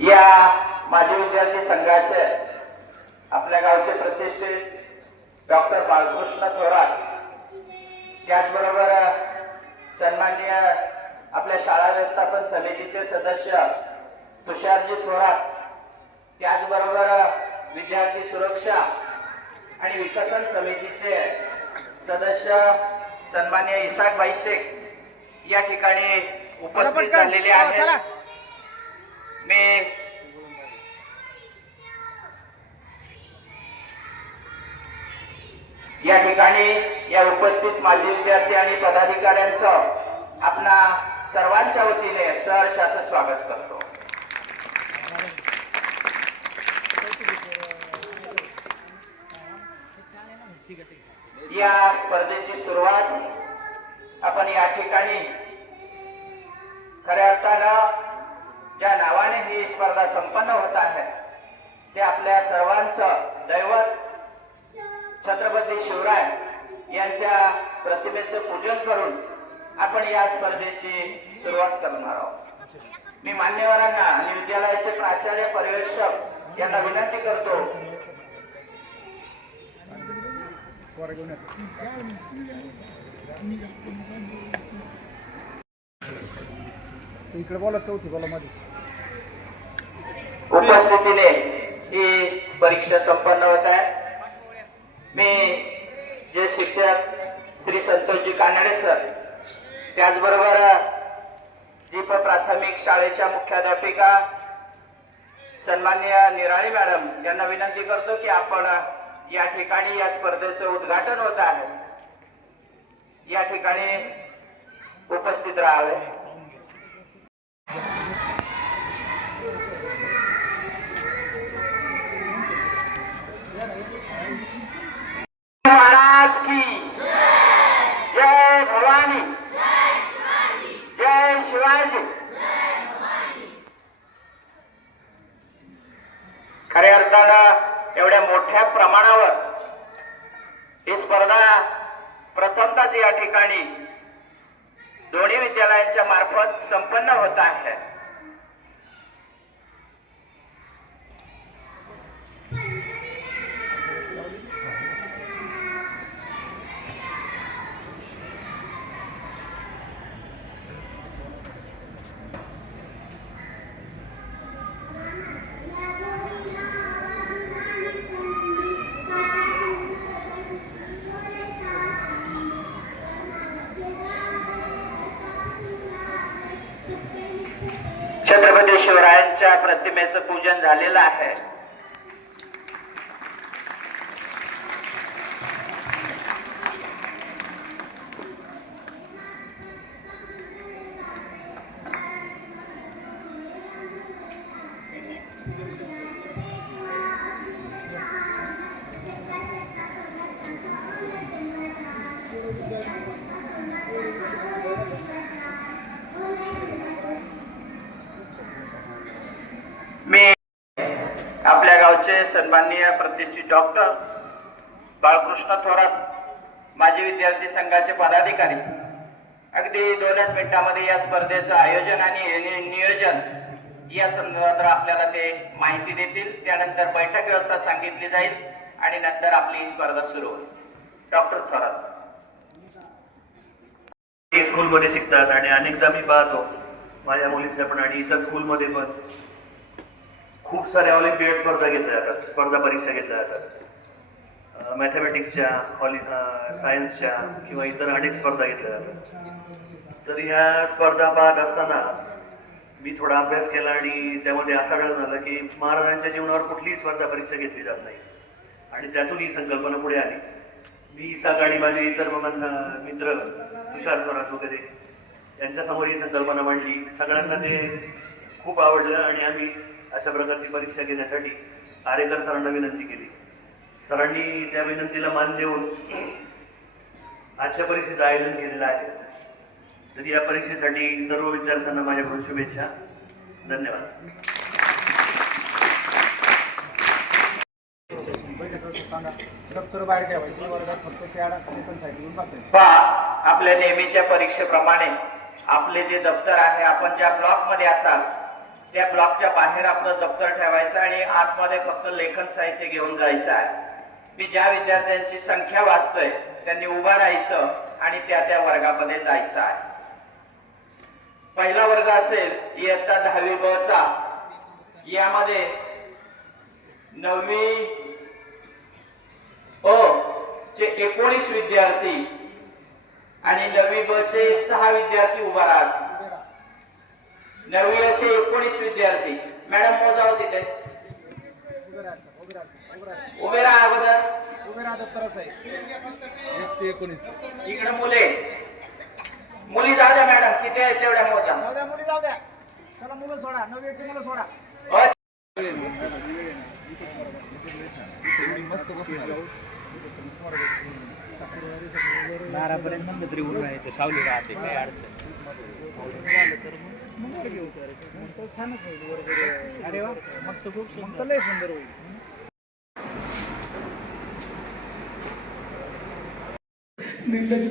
या माजी विद्यार्थी संघाचे आपल्या गावचे प्रतिष्ठित डॉक्टर बाळकृष्ण थोरात, त्याचबरोबर सन्माननीय आपल्या शाळा व्यवस्थापन समितीचे सदस्य तुषारजी थोरात, त्याचबरोबर विद्यार्थी सुरक्षा आणि विकसन समितीचे सदस्य सन्माननीय इसाकभाई शेख या ठिकाणी उपस्थित झालेले आहेत। मी या ठिकाणी या उपस्थित माजी विद्यार्थी आणि पदाधिकाऱ्यांचं आपणा सर्वांच्या वतीने सहर्ष असं स्वागत करतो। या स्पर्धेची सुरुवात आपण या ठिकाणी खऱ्या अर्थानं ज्या नावाने ही स्पर्धा संपन्न होत आहे ते आपल्या सर्वांचं दैवत छत्रपती शिवराय यांच्या प्रतिमेचं पूजन करून आपण या स्पर्धेची सुरुवात करणार आहोत। मी मान्यवरांना आणि विद्यालयाचे प्राचार्य पर्यवेक्षक यांना विनंती करतो इकडे बोला, चौथी बोला मध्ये उपस्थितीने ही परीक्षा संपन्न होत आहे। मी जे शिक्षक श्री संतोषजी कानडे सर, त्याचबरोबर जीप प्राथमिक शाळेच्या मुख्याध्यापिका सन्माननीय निराळी मॅडम यांना विनंती करतो की आपण या ठिकाणी या स्पर्धेचं उद्घाटन होत आहे, या ठिकाणी उपस्थित राहावे। महाराज की जय भवानी, जय शिवाजी। खऱ्या अर्थानं एवढ्या मोठ्या प्रमाणावर ही स्पर्धा प्रथमतःच या ठिकाणी दोन्ही विद्यालयांच्या मार्फत संपन्न होत आहे। छत्रपती शिवरायांच्या प्रतिमेचं पूजन झालेलं आहे। मी आपल्या गावचे सन्माननीय प्रतिष्ठित डॉक्टर बाळकृष्ण थोरात, माजी विद्यार्थी संघाचे पदाधिकारी, अगदी 2 मिनिटांमध्ये या स्पर्धेचं आयोजन आणि नियोजन या संदर्भात आपल्याला ते माहिती देतील। त्यानंतर बैठक व्यवस्था सांगितली जाईल आणि नंतर आपली ही स्पर्धा सुरू होईल। डॉक्टर थोरात स्कूलमध्ये शिकतात आणि अनेकदा मी पाहतो माझ्या मुलींच्या पण आणि इतर स्कूलमध्ये पण खूप साऱ्या ऑलिम्पियड स्पर्धा घेतल्या जातात, स्पर्धा परीक्षा घेतल्या जातात। मॅथमॅटिक्सच्या, सायन्सच्या किंवा इतर अनेक स्पर्धा घेतल्या जातात। तर ह्या स्पर्धा पाहत असताना मी थोडा अभ्यास केला आणि त्यामध्ये असं आढळून आलं की महाराजांच्या जीवनावर कुठलीही स्पर्धा परीक्षा घेतली जात नाही आणि त्यातून ही संकल्पना पुढे आली। मी इसाक आणि माझे इतर मित्र तुषार थोरात वगैरे यांच्यासमोर ही संकल्पना मांडली। सगळ्यांना ते खूप आवडलं आणि आम्ही अशा प्रकारची परीक्षा घेण्यासाठी आरेकर सरांना विनंती केली। सरांनी त्या विनंतीला मान देऊन आजच्या परीक्षेचं आयोजन केलेलं आहे। तर या परीक्षेसाठी सर्व विद्यार्थ्यांना माझ्याकडून शुभेच्छा। धन्यवाद। दप्तर बाहेर ठेवायचे, वर्गात फक्त पॅड लेखन साईडून बसायचं। आपल्या नेहमीच्या परीक्षेप्रमाणे आपले जे दप्तर आहे, आपण ज्या ब्लॉक मध्ये असाल त्या ब्लॉकच्या बाहेर आपलं दप्तर ठेवायचं आणि आतमध्ये फक्त लेखन साहित्य घेऊन जायचं आहे. मी ज्या विद्यार्थ्यांची संख्या वाचतोय त्यांनी उभं राहायचं आणि त्या त्या वर्गामध्ये जायचं आहे. पहिला वर्ग असेल इयत्ता 10वी ब चा. यामध्ये 9वी अ चे 19 विद्यार्थी आणि 9वी ब चे 6 विद्यार्थी उभा राहतात. 9वी अ चे 19 विद्यार्थी. मॅडम मोजाव तिथे. उभे राहा सर, उभे राहा सर, उभे राहा सर. उभे राहा अगोदर. उभे राहा दप्तर साहेब. 1 ते 19. इकडे मुले मुली जाऊ द्या मॅडम, किती आहेत तेवढ्या मोजा. जाऊ द्या मुली जाऊ द्या. चला मुलं सोडा, 9वीची मुलं सोडा. अ, नारापर्यंत म्हणलं तरी उन्हाळा येते, सावली राहते, काही अडचण. छानच होईल. अरे वा, मग तर खूप सुंदर, लय सुंदर होईल. निघण्याची